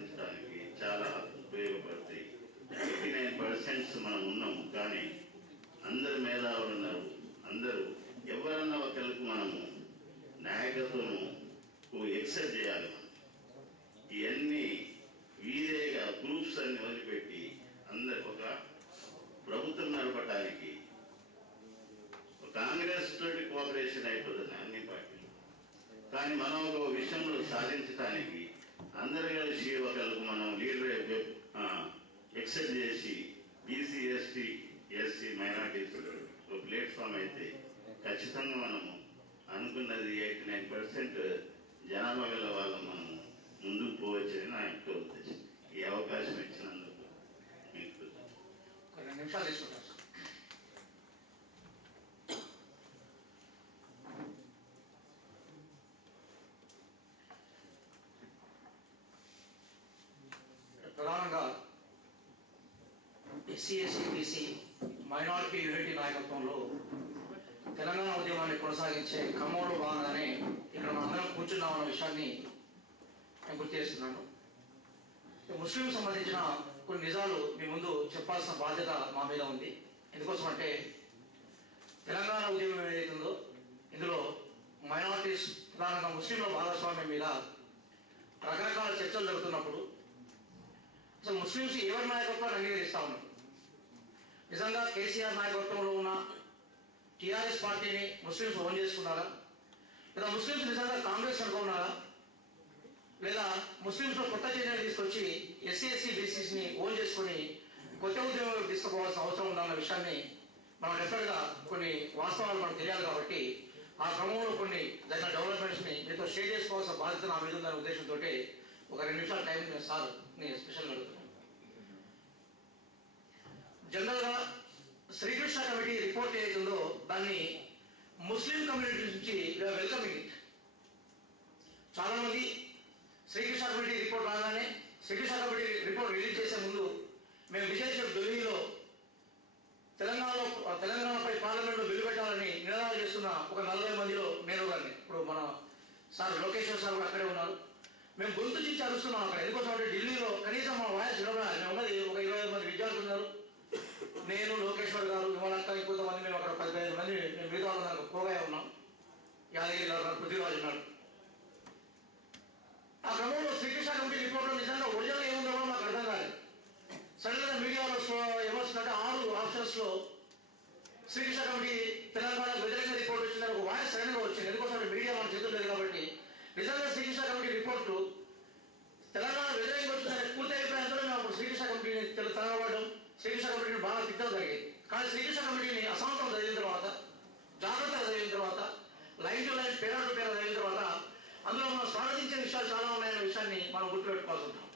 సాధించడానికి చాలా ఉపయోగపడతాయి. 89% మనం ఉన్నాము, కానీ అందరు మేధావులు ఉన్నారు. అందరూ ఎవరన్నా ఒకరికి మనము నాయకత్వము ఎక్సెప్ట్ చేయాలి. మనం ఇవన్నీ వీరేగా గ్రూప్స్ అన్ని వదిలిపెట్టి అందరు ఒక ప్రభుత్వం నడపడానికి కాంగ్రెస్ తోటి కోఆపరేషన్ అయిపోతుంది అన్ని పార్టీలు. కానీ మనం ఒక విషయంలో సాధించడానికి అందరు కలిసి ఒకరికి మనం లీడర్ ఎక్సెప్ట్ చేసి బీసీ ఎస్టీ ఎస్సీ మైనార్టీస్ ఒక ప్లాట్ఫామ్ అయితే ఖచ్చితంగా మనము అనుకున్నది 89% జనాభా గల వాళ్ళం మనము ముందుకు పోవచ్చని నా యొక్క ఉద్దేశం. ఈ అవకాశం ఇచ్చినందుకు మీకు 2 నిమిషాలు తీసుకుంటాం. ప్రధానంగా SC ST BC minority unity నాయకత్వంలో తెలంగాణ ఉద్యమాన్ని కొనసాగించే క్రమంలో భాగంగానే ఇక్కడ మనందరం కూర్చున్నామన్న విషయాన్ని నేను గుర్తు చేస్తున్నాను. ముస్లిం సంబంధించిన కొన్ని నిజాలు మీ ముందు చెప్పాల్సిన బాధ్యత మా మీద ఉంది. ఎందుకోసం అంటే తెలంగాణ ఉద్యమం ఏదైతే ఉందో ఇందులో మైనారిటీస్ ప్రధానంగా ముస్లింల భాగస్వామ్యం మీద రకరకాల చర్చలు జరుగుతున్నప్పుడు అసలు ముస్లింస్ ఎవరి నాయకత్వాన్ని అంగీకరిస్తూ ఉన్నారు? నిజంగా కేసీఆర్ నాయకత్వంలో ఉన్న టీఆర్ఎస్ పార్టీని ముస్లింస్ ఓన్ చేసుకున్నారా, లేదా ముస్లింస్ నిజంగా కాంగ్రెస్ అనుకున్నారా, లేదా ముస్లింస్లో కొత్త చర్యలు తీసుకొచ్చి ఎస్సీ ఎస్సీ బీసీస్ని ఓన్ చేసుకుని కొత్త ఉద్యమంలో తీసుకుపోవాల్సిన అవసరం ఉందన్న విషయాన్ని మనం డెఫినెట్గా కొన్ని వాస్తవాలు మనకు తెలియాలి. కాబట్టి ఆ క్రమంలో కొన్ని జరిగిన డెవలప్మెంట్స్ని మీతో షేర్ చేసుకోవాల్సిన బాధ్యత నా మీద ఉందనే ఉద్దేశంతో ఒక 2 నిమిషాల టైం నేను సార్ని స్పెషల్గా అడుగుతున్నాను. జనరల్గా శ్రీకృష్ణ కమిటీ రిపోర్ట్ ఏదైతుందో దాన్ని ముస్లిం కమ్యూనిటీ నుంచి వెల్కమింగ్ ఇట్. చాలామంది శ్రీకృష్ణ కమిటీ రిపోర్ట్ రాగానే శ్రీకృష్ణ కమిటీ రిపోర్ట్ రిలీజ్ చేసే ముందు మేము విజయ్ ఢిల్లీలో తెలంగాణపై పార్లమెంట్లో బిల్లు పెట్టాలని నినాదాలు చేస్తున్న ఒక 40 మందిలో నేను కానీ ఇప్పుడు మన సార్ లోకేశ్వర్ సార్ కూడా అక్కడే ఉన్నారు. మేము గొంతు చించి అరుస్తున్నాం అక్కడ. ఎందుకోసం అంటే ఢిల్లీలో కనీసం మా వాయిస్ వినబడాలి. మేము ఉన్నది ఒక 25 మంది విద్యార్థులు ఉన్నారు. నేను, లోకేశ్వర్ గారు, విమలక్క, ఇంకొంతమంది మేము అక్కడ 15 మంది మేము మిగతా వాళ్ళకి పోగా ఉన్నాం. యాదగిరి గారు, పృథ్వీరాజు ఉన్నాడు. ఆ క్రమంలో శ్రీకృష్ణ కమిటీ రిపోర్ట్లో నిజంగా ఒరిజినల్ ఏముందో కూడా మాకు అర్థం కాలేదు. సడన్గా మీడియాలో ఏమొస్తుందంటే 6 ఆప్షన్స్లో శ్రీకృష్ణ కమిటీ తెలంగాణకు వ్యతిరేక రిపోర్ట్ వచ్చిందని ఒక వాయిస్ సడన్గా వచ్చింది. ఎందుకోసం మీడియా మన చేతులు లేదు కాబట్టి నిజంగా శ్రీకృష్ణ కమిటీ రిపోర్టు తెలంగాణ వ్యతిరేకంగా వచ్చిందని పూర్తి అభిప్రాయంతో మేము అప్పుడు శ్రీకృష్ణ కమిటీని తలబడడం, శ్రీకృష్ణ కమిటీని బాగా తిట్టడం జరిగింది. కానీ శ్రీకృష్ణ కమిటీని అసంతం చదివిన తర్వాత, జాగ్రత్తగా చదివిన తర్వాత, line to line, para to para చదివిన తర్వాత అందులో మనం స్వాగతించే విషయాలు చాలా ఉన్నాయన్న విషయాన్ని మనం గుర్తుపెట్టుకోవాల్సి ఉంటాం.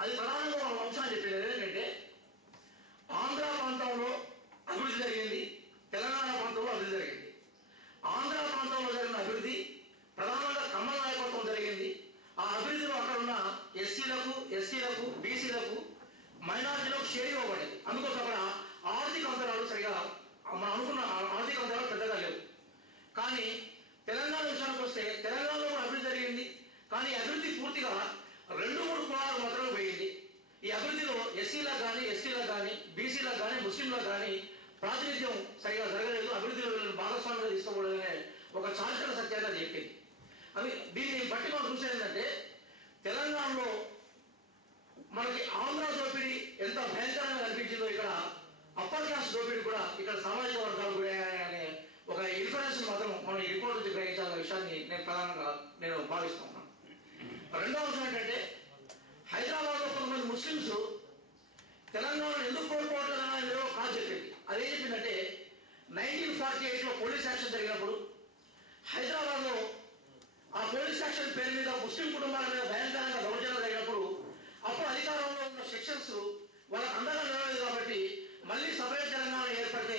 అది ప్రధానంగా మనం అంశాన్ని చెప్పేది ఏంటంటే ఆంధ్ర ప్రాంతంలో అభివృద్ధి జరిగింది, తెలంగాణ ప్రాంతంలో అభివృద్ధి జరిగింది. ఆంధ్ర ప్రాంతంలో జరిగిన అభివృద్ధి ప్రధానంగా కమల నాయకత్వం జరిగింది. ఆ అభివృద్ధిలో అక్కడ ఉన్న ఎస్సీలకు, ఎస్టీలకు, బీసీలకు, మైనార్టీలకు షేర్ ఇవ్వబడింది. అందుకోసం అక్కడ ఆర్థిక అంతరాలు సరిగా మనం అనుకున్న ఆర్థిక అంతరాలు పెద్దగా లేవు. కానీ తెలంగాణ విషయానికి వస్తే తెలంగాణలో కూడా అభివృద్ధి జరిగింది. కానీ అభివృద్ధి పూర్తిగా 2-3 కులాలు మాత్రమే పోయింది. ఈ అభివృద్ధిలో ఎస్సీలకు కానీ, ఎస్టీలకు కానీ, బీసీలకు కానీ, ముస్లింలకు కానీ ప్రాతినిధ్యం సరిగా జరగలేదు. అభివృద్ధిలో వీళ్ళని భాగస్వామ్యంగా తీసుకోకూడదనే ఒక చారిత్రక సత్యాన్ని అది చెప్పింది. అది దీన్ని బట్టి మనం చూసేందంటే తెలంగాణలో మనకి ఆంధ్ర దోపిడీ ఎంత భయంకరంగా కనిపించిందో ఇక్కడ అప్పర్ క్లాస్ దోపిడీ కూడా ఇక్కడ సామాజిక వర్గాలు కూడా అనే ఒక ఇన్ఫరెన్స్ మాత్రం మనం ఈ రిపోర్ట్ నుంచి గ్రహించాలన్న విషయాన్ని నేను ప్రధానంగా భావిస్తూ ఉన్నాను. రెండవ అంశం ఏంటంటే హైదరాబాద్లో కొంతమంది ముస్లింస్ తెలంగాణలో ఎందుకు కోరుకోవట్లేదని కాదు చెప్పింది. అదేం చెప్పిందంటే 1948లో పోలీస్ యాక్షన్ జరిగినప్పుడు హైదరాబాద్లో ఆ పోలీస్ యాక్షన్ పేరు మీద ముస్లిం కుటుంబాల మీద భయంకరంగా దౌర్జన్యం జరిగినప్పుడు అప్పుడు అధికారంలో ఉన్న సెక్షన్స్ వాళ్ళకి అండగా నిలవలేదు. కాబట్టి మళ్ళీ సపరేట్ తెలంగాణ ఏర్పడితే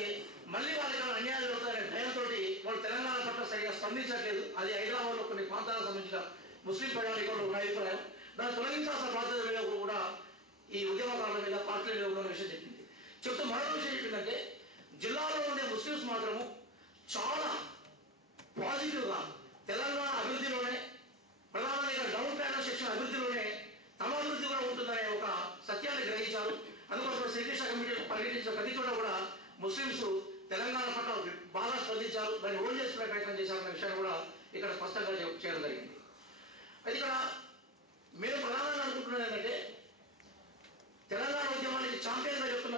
మళ్ళీ వాళ్ళకి అన్యాయాలు జరుగుతాయనే భయంతో వాళ్ళు తెలంగాణ పట్ల సరిగా స్పందించట్లేదు. అది హైదరాబాద్లో కొన్ని ప్రాంతాలకు సంబంధించిన ముస్లిం ప్రయాణికులు ఉన్న అభిప్రాయం. దాన్ని తొలగించాల్సిన బాధ్యత మీద కూడా ఈ ఉద్యమకారుల మీద పార్టీల మీద ఉన్న విషయం చెప్పింది. చెప్తూ మరొక విషయం చెప్పిందంటే జిల్లాలో ఉండే ముస్లిమ్స్ మాత్రము చాలా పాజిటివ్గా తెలంగాణ అభివృద్ధిలోనే ప్రధానంగా డౌన్ ప్యానల్ సెక్షన్ అభివృద్ధిలోనే తమ ముస్లింస్ తెలంగాణ పట్ల బాగా స్పందించారు, దాన్ని ఓన్ చేసుకునే ప్రయత్నం చేశారన్న విషయాన్ని కూడా ఇక్కడ స్పష్టంగా చేయడం జరిగింది. అయితే ఇక్కడ మేము ప్రధానంగా అనుకుంటున్నది ఏంటంటే, తెలంగాణ ఉద్యమానికి ఛాంపియన్గా చెప్తున్న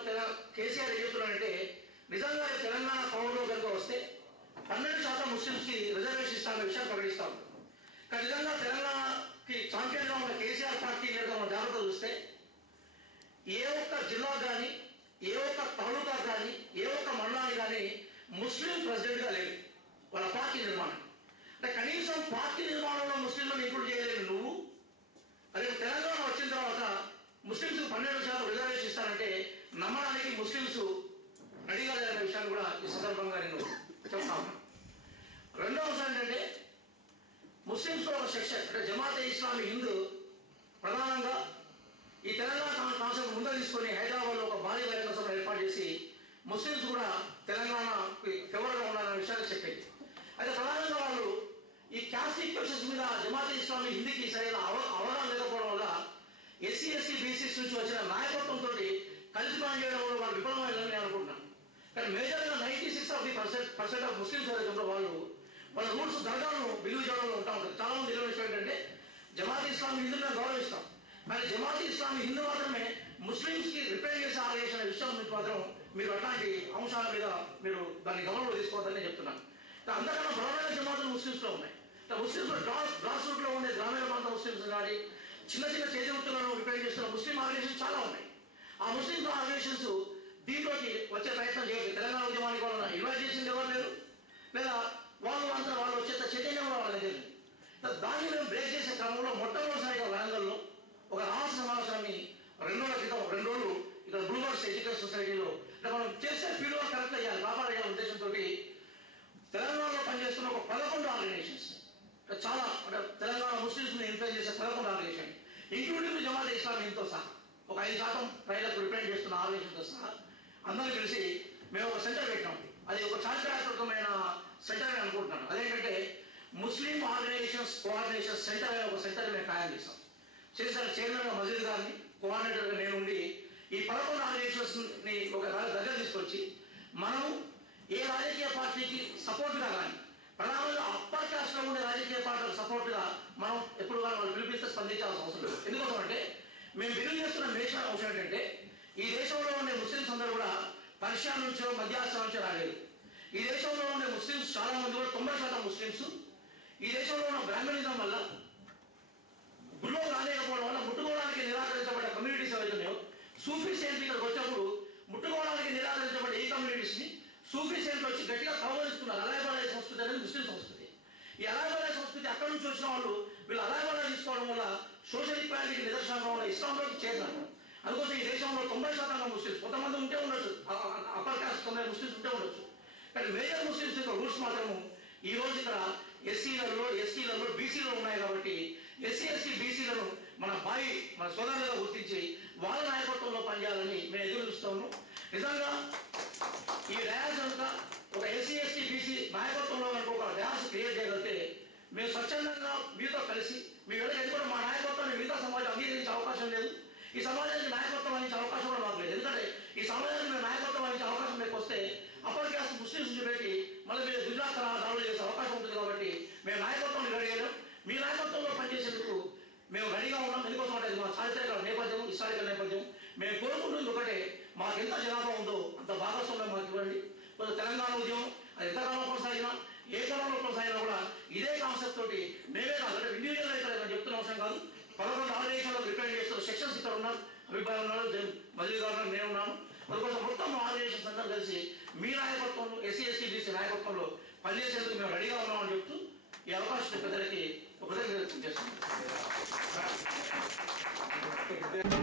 కేసీఆర్ ఏం చెప్తున్నాడంటే, నిజంగా తెలంగాణ పౌరులు కనుక వస్తే 12% ముస్లింస్కి రిజర్వేషన్ ఇస్తామన్న విషయాన్ని ప్రకటిస్తాం. కానీ నిజంగా తెలంగాణకి ఛాంపియన్గా ఉన్న కేసీఆర్ పార్టీ మనం జాగ్రత్త చూస్తే ఏ ఒక్క జిల్లా కానీ, ఏ ఒక్క తాలూకా కానీ, ఏ ఒక్క మండలాన్ని కానీ ముస్లిం ప్రెసిడెంట్గా లేదు వాళ్ళ పార్టీ నిర్మాణం. అంటే కనీసం పార్టీ నిర్మాణంలో ముస్లింలను ఇంక్లూడ్ చేయలేని నువ్వు, అదే తెలంగాణ వచ్చిన తర్వాత ముస్లింస్కి 12% రిజర్వేషన్ ఇస్తానంటే నమ్మడానికి ముస్లింస్ రెడీగా లేదనే విషయాన్ని కూడా ఈ సందర్భంగా నేను చెప్తా ఉన్నాను. రెండవ అంశం ఏంటంటే, ముస్లింస్లో ఒక సెక్షన్ అంటే జమాతే ఇస్లామీ హిందూ ప్రధానంగా ఈ తెలంగాణ కాన్సెప్ట్ ముందు తీసుకొని హైదరాబాద్లో ఒక భారీ బహిరంగ సభ ఏర్పాటు చేసి ముస్లింస్ కూడా తెలంగాణకి ఫేవర్గా ఉండాలనే విషయాన్ని చెప్పింది. అయితే ప్రధానంగా వాళ్ళు ఈ క్యాస్ట్ ఈక్వేషన్స్ మీద జమాతే ఇస్లామీ హిందీకి సరైన అవగాహన లేకపోవడం వల్ల ఎస్సీ ఎస్టీ బీసీస్ నుంచి వచ్చిన నాయకత్వంతో కలిసి పనిచేయడంలో వాళ్ళు విఫలమైందని నేను అనుకుంటున్నాను. కానీ మేజర్గా 96% ఆఫ్ ముస్లింస్ ఎవరైతే వాళ్ళ రూట్స్ దర్గాలను బిలీవ్ చేయడంలో ఉంటా ఉంటారు. చాలా మంది తెలియని విషయం ఏంటంటే, జమాతే ఇస్లామీ హిందూని మేము గౌరవిస్తాం, కానీ జమాతే ఇస్లామీ హిందూ మాత్రమే ముస్లింస్కి రిపేర్ చేసే ఆలోచన విషయం నుంచి మాత్రం మీరు అట్లాంటి అంశాల మీద మీరు దాన్ని గమనంలో తీసుకోవద్దని చెప్తున్నాను. అంతకన్నా బలమైన జమాతులు ముస్లింస్లో ఉన్నాయి. ముస్లింస్ గ్రాస్ రూట్లో ఉండే గ్రామీణ ప్రాంత ముస్లింస్ కానీ చిన్న చిన్న చేతి వృత్తులను రిపేర్ చేస్తున్న ముస్లిం ఆర్గనైజేషన్స్ చాలా ఉన్నాయి. ఆ ముస్లిం ఆర్గనైజేషన్స్ దీంట్లోకి వచ్చే ప్రయత్నం చేయలేదు. తెలంగాణ ఉద్యమానికి వాళ్ళ ఇన్వైట్ చేసింది ఎవరు లేరు, లేదా వాళ్ళు వచ్చేంత చైతన్యం కూడా వాళ్ళ లేదు. దాన్ని మేము బ్రేక్ చేసే క్రమంలో మొట్టమొదటిసారిగా వరంగల్లో ఒక రాష్ట్ర సమావేశాన్ని 2 రోజుల క్రితం 2 రోజులు ఇక్కడ బ్లూబర్డ్స్ ఎడ్యుకేషన్ సొసైటీలో మనం చేసే ఫీల్డ్ వర్క్ కరెక్ట్ అయ్యాలి, కాపాడయ్యే ఉద్దేశంతో తెలంగాణలో పనిచేస్తున్న ఒక 11 ఆర్గనైజేషన్స్, చాలా అంటే తెలంగాణ ముస్లింస్ని ఇన్ఫ్లుయెన్స్ చేసే 11 ఆర్గనైజేషన్, ఇంక్లూడింగ్ జమాతే ఇస్లామీ హిందూతో సహా ఒక 5% ప్రజలకు రిప్రజెంట్ చేస్తున్న ఆర్గనైజేషన్తో సహా అందరినీ కలిసి మేము ఒక సెంటర్ పెట్టాం. అది ఒక చారిత్రాత్మకమైన సెంటర్ అని అనుకుంటున్నాను. అదేంటంటే ముస్లిం ఆర్గనైజేషన్స్ కోఆర్డినేషన్ సెంటర్ అనే ఒక సెంటర్ మేము ఖాయం చేస్తాం. చేసిన చైర్మన్గా మజీద్ గారిని, కోఆర్డినేటర్గా నేను ఉండి ఈ 11 ఆర్గనైజేషన్స్ని ఒక దగ్గర తీసుకొచ్చి మనం ఏ రాజకీయ పార్టీకి సపోర్ట్గా కానీ, ప్రధానంగా అప్పర్ క్యాస్ట్లో ఉండే రాజకీయ పార్టీలకు సపోర్ట్గా మనం ఎప్పుడు కానీ వాళ్ళు పిలిపిస్తే స్పందించాల్సిన అవసరం లేదు. ఎందుకోసం అంటే మేము బిలీవ్ చేస్తున్న మేషణ అంశం ఏంటంటే, ఈ దేశంలో ఉండే ముస్లింస్ అందరూ కూడా పర్షియా నుంచో మధ్యాహ్నం నుంచో రాలేదు. ఈ దేశంలో ఉండే ముస్లింస్ చాలా మంది కూడా 90% ముస్లింస్ ఈ దేశంలో ఉన్న బ్రాహ్మణిజం వల్ల గుళ్ళో రాలేకపోవడం వల్ల ముట్టుకోవడానికి నిరాకరించబడ్డ కమ్యూనిటీస్ ఏవైతున్నాయో సూఫీ సెయింట్ ఇక్కడికి వచ్చినప్పుడు ముట్టుకోవడానికి నిరాకరించబడ్డ ఈ కమ్యూనిటీస్ని సూఫీ సెయింట్లు వచ్చి గట్టిగా కౌగలిస్తున్నారు. అలాయబలాయ సంస్కృతి అనేది ముస్లిం సంస్కృతి. ఈ అలాయబలాయ సంస్కృతి అక్కడి నుంచి వచ్చిన వాళ్ళు వీళ్ళు అలాయబలాయ తీసుకోవడం వల్ల సోషల్ ఈక్వాలిటీకి నిదర్శనంగా ఉన్న ఇస్లాంలోకి చేరినారు. అందుకోసం ఈ దేశంలో 90% ముస్లింస్, కొంతమంది ఉంటే ఉండొచ్చు, అప్పర్ క్యాస్ట్ కొంతమంది ముస్లింస్ ఉంటే ఉండొచ్చు, కానీ మేజర్ ముస్లింస్ యొక్క రూట్స్ మాత్రము ఈ రోజు ఇక్కడ ఎస్సీలలో, ఎస్టీలలో, బీసీలో ఉన్నాయి. కాబట్టి ఎస్సీ ఎస్టీ బీసీలను మన సోదరులుగా గుర్తించి వాళ్ళ నాయకత్వంలో పనిచేయాలని మేము ఎదురు చూస్తాము. నిజంగా ఈ డయాస్ కనుక ఒక ఎస్సీ ఎస్టీ బీసీ నాయకత్వంలో కనుక ఒక డయాస్ క్రియేట్ చేయగలిగితే మేము స్వచ్ఛందంగా మీతో కలిసి మీ వెళ్ళి కూడా మా నాయకత్వాన్ని మిగతా సమాజం అంగీకరించే అవకాశం లేదు, ఈ సమాజానికి నాయకత్వం వహించే అవకాశం కూడా మాకు లేదు. ఎందుకంటే ఈ సమాజానికి మేము నాయకత్వం వహించే అవకాశం మీకు వస్తే అప్పర్ క్యాస్ట్ ముస్లింస్ నుంచి పెట్టి మళ్ళీ మీరు గుజరాత్ దాడులు చేసే అవకాశం ఉంటుంది. కాబట్టి మేము నాయకత్వం రెడీ అయ్యాం, మీ నాయకత్వంలో పనిచేసేందుకు మేము రెడీగా ఉన్నాం. ఎందుకోసం అంటే మా చారిత్రక నేపథ్యం, హిస్టారికల్ నేపథ్యం. మేము కోరుకుంటుంది ఒకటే, మాకు ఎంత జనాభా ఉందో అంత భాగస్వామ్యం మాకు ఇవ్వండి. కొంచెం తెలంగాణ ఉద్యమం అది ఎంతకాలం కొనసాగినా, ఏ కాలంలో కొనసాగినా కూడా ఇదే కాన్సెప్ట్ తోటి మేమే కాదు, అంటే ఇండివిజువల్గా ఇక్కడ చెప్తున్న అవసరం కాదు, 11 ఆర్గనైజేషన్లో రిప్రజెంట్ చేస్తున్న సెక్షన్స్ ఇక్కడ ఉన్నారు, అభిప్రాయం ఉన్నారు, మజీద్ గారు నేను ఉన్నాను. అందుకోసం మొత్తం ఆర్గనైజేషన్స్ అందరూ కలిసి మీ నాయకత్వంలో, ఎస్సీ ఎస్టీ బీసీ నాయకత్వంలో పనిచేసేందుకు మేము రెడీగా ఉన్నామని చెప్తూ ఈ అవకాశం పెద్దలకి ఒక చేస్తున్నాం.